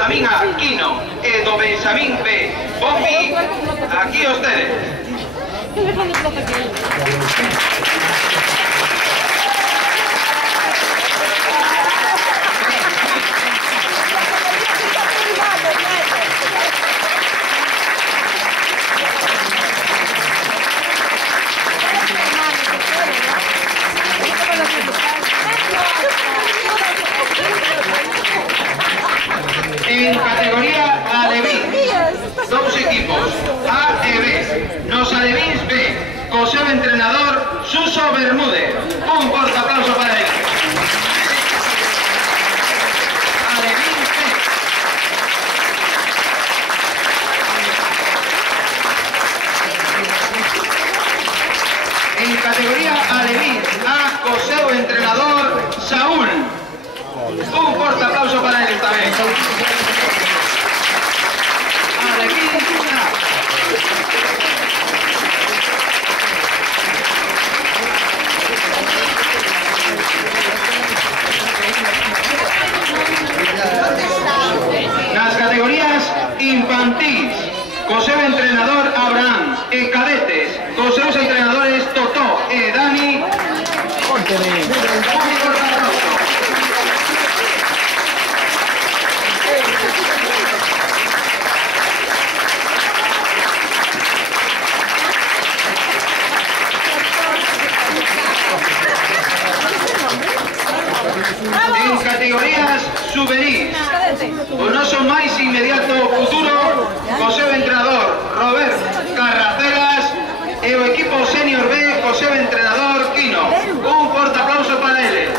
Benjamín Aquino e do Benjamín B. Bombi, aquí ustedes. En categoría alevín, dos equipos, A e B. Los alevíns B, con seu entrenador Suso Bermúdez. Un fuerte aplauso para él. Alevín B. En categoría alevín A, con seu entrenador Saúl. Un fuerte aplauso para él también. Las categorías infantís, con seu entrenador Abraham, e cadetes, con seus entrenadores Totó e Dani. En categorías juvenís, o noso máis inmediato futuro, co seu entrenador Robert Carraceras e o equipo senior B co seu entrenador Quino. Un forte aplauso para eles.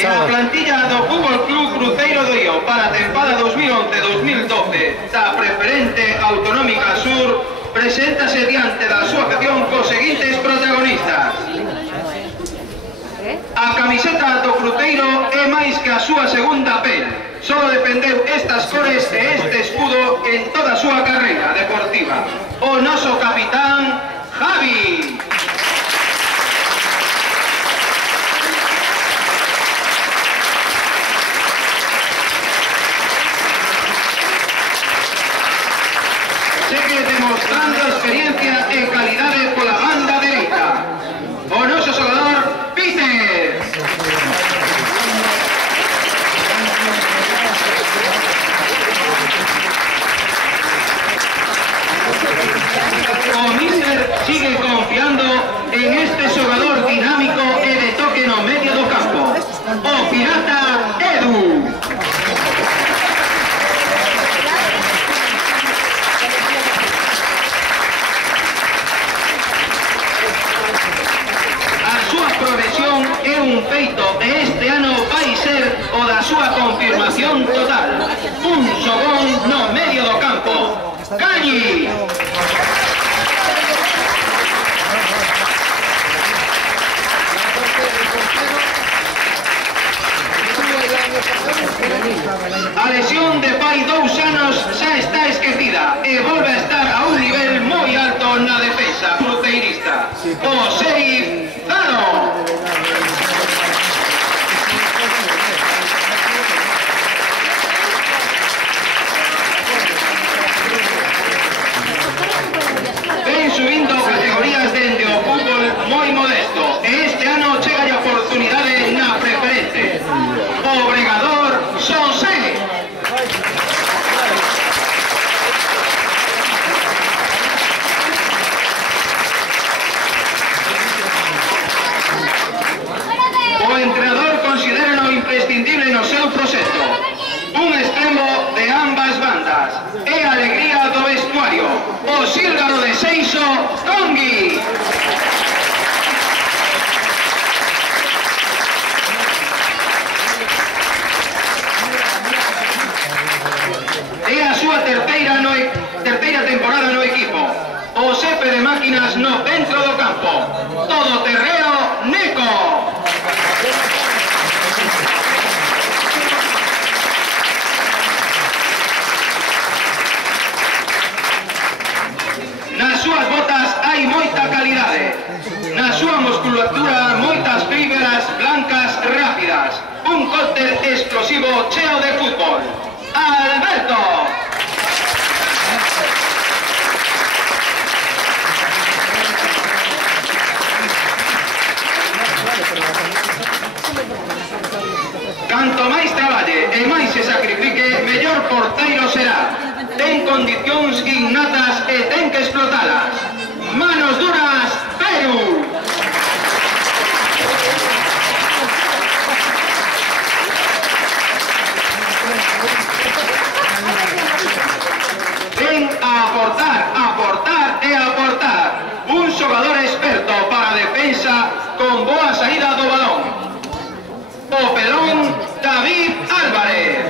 En a plantilla do Fútbol Club Cruzeiro do Río para a tempada 2011-2012 da Preferente Autonómica Sur, preséntase diante da súa afección cos seguintes protagonistas. A camiseta do Cruzeiro é máis que a súa segunda pel. Só defendeu estas cores e este escudo en toda a súa carreira deportiva. O noso capitán, Javi. Segue demostrando experiencia e calidade pola banda dereita. O noso xogador, Peter. O míster sigue confiando en este xogador dinámico e de toque no medio do campo. O pirata Edu. Progresión é un feito e este ano vai ser o da súa confirmación total. Un xogón no medio do campo. Cañi! A lesión de fai 2 anos xa está esquecida e volve a estar a un nivel moi alto na defensa cruceirista. O Sheriff Zano. Ven subindo categorías dende o fútbol moi modesto e este ano chega a oportunidade na Preferente. O bregador Xosé. O entrenador considera imprescindible no seu proxecto. Un extremo de ambas bandas. É a alegría do vestuario. O Sílgaro de Seixo, Tongi. máquinas no dentro do campo. Todo terreo Neco. Nas súas botas hai moita calidade. Na súa musculatura moitas fibras blancas rápidas. Un cóctel explosivo cheo de fútbol. Alberto. Canto máis traballe e máis se sacrifique, mellor porteiro será. Ten condicións innatas e ten que explotalas. Manos duras, Perú. Ten a aportar, aportar e aportar. Un xogador experto para a defensa con boa saída do balón. O pelón David Álvarez.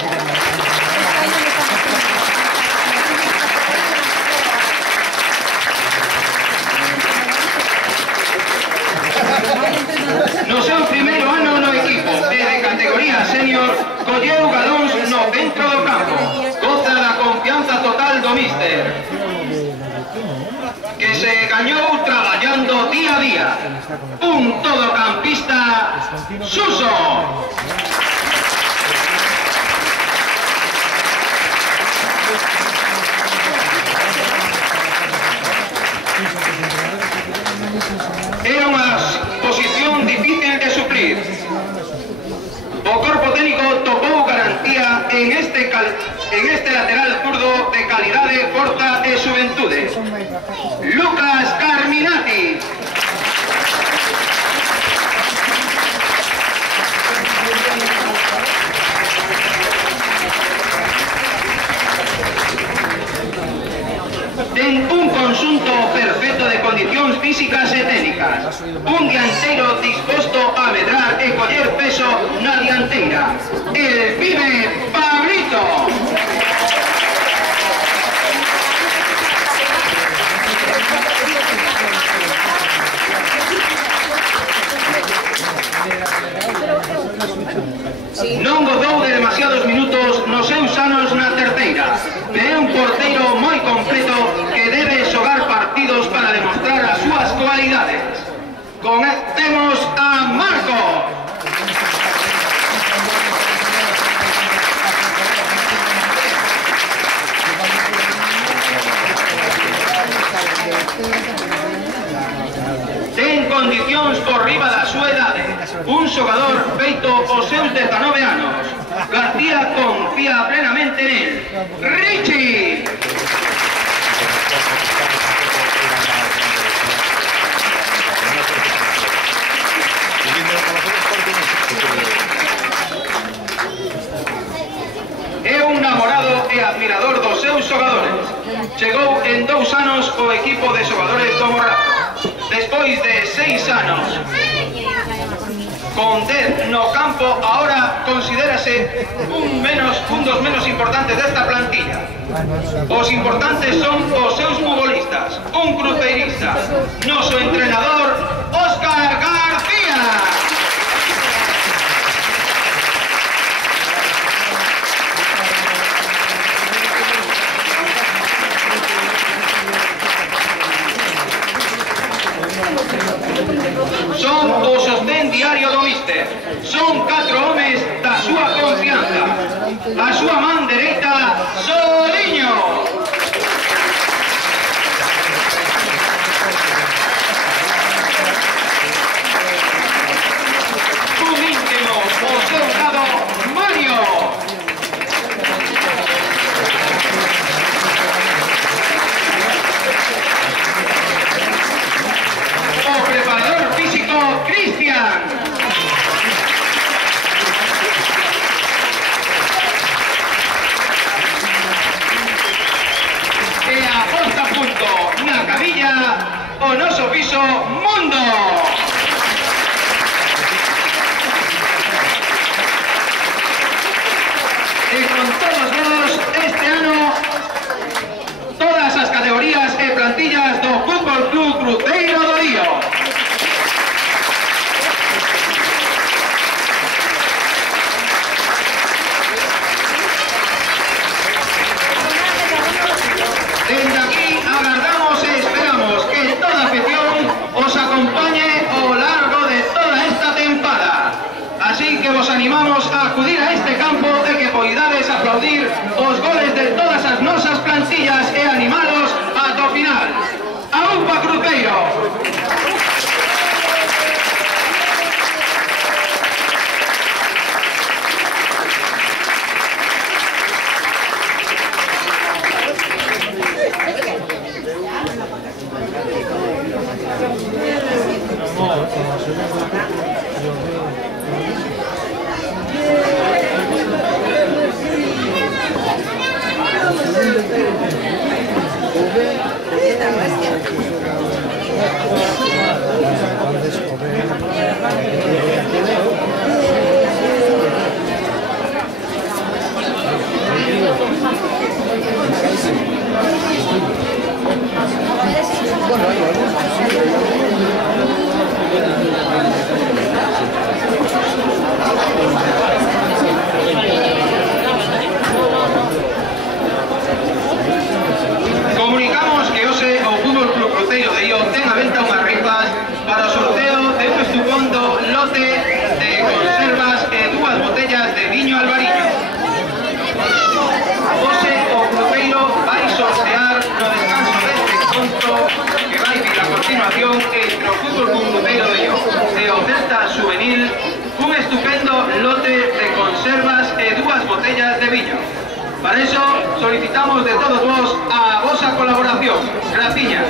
No seu primeiro ano no equipo e de categoría senior, colleu galóns no centro do campo. Goza da confianza total do míster, que se gañou traballando día a día. Un todocampista, Suso. Era unha posición difícil de suplir. O corpo técnico topou garantía en este lateral zurdo de calidade, forza e xuventude. Lucas Carminati. Ten un conxunto perfecto de condicións físicas e técnicas. Un dianteiro disposto a medrar e coller peso na dianteira. El pibe Pablito. Non gozou de demasiados minutos nos seus anos na terceira. É un porteiro moi completo que debe xogar partidos para demostrar as súas cualidades. Temos a Marco. Ten condicións por riba da súa idade. Un xogador feito os seus 19 anos. García confía plenamente en él. Richie. É un namorado e admirador dos seus xogadores. Chegou en 2 anos o equipo de xogadores do Morrazo. Despois de 6 anos con 10 no campo, ahora considérase un dos menos importantes desta plantilla. Os importantes son os seus futbolistas. Un cruceirista, noso entrenador, Óscar García. Son o sostén diario do míster. Son 4 homes da súa confianza. A súa man dereita, Soliño. Un íntimo, o seu lado, Mario. O preparador físico, Cristian. E a posta a punto na camilla o noso piso Mundo. E con todos vos, este ano, todas as categorías e plantillas do Fútbol Club Cruz Comunicamos que hoxe o Fútbol Club Cruceiro de Io ten a venta unhas rifas para o sorteo de un estupondo lote de conservas e dúas botellas de viño albariño. Hoxe o Cruceiro vai sortear no descanso deste encontro que vai vir a continuación entre o Fútbol Club Cruceiro de Io e o Celta Juvenil un estupendo lote de conservas e dúas botellas de viño. Para eso solicitamos de todos vos a vosa colaboración. Graciñas.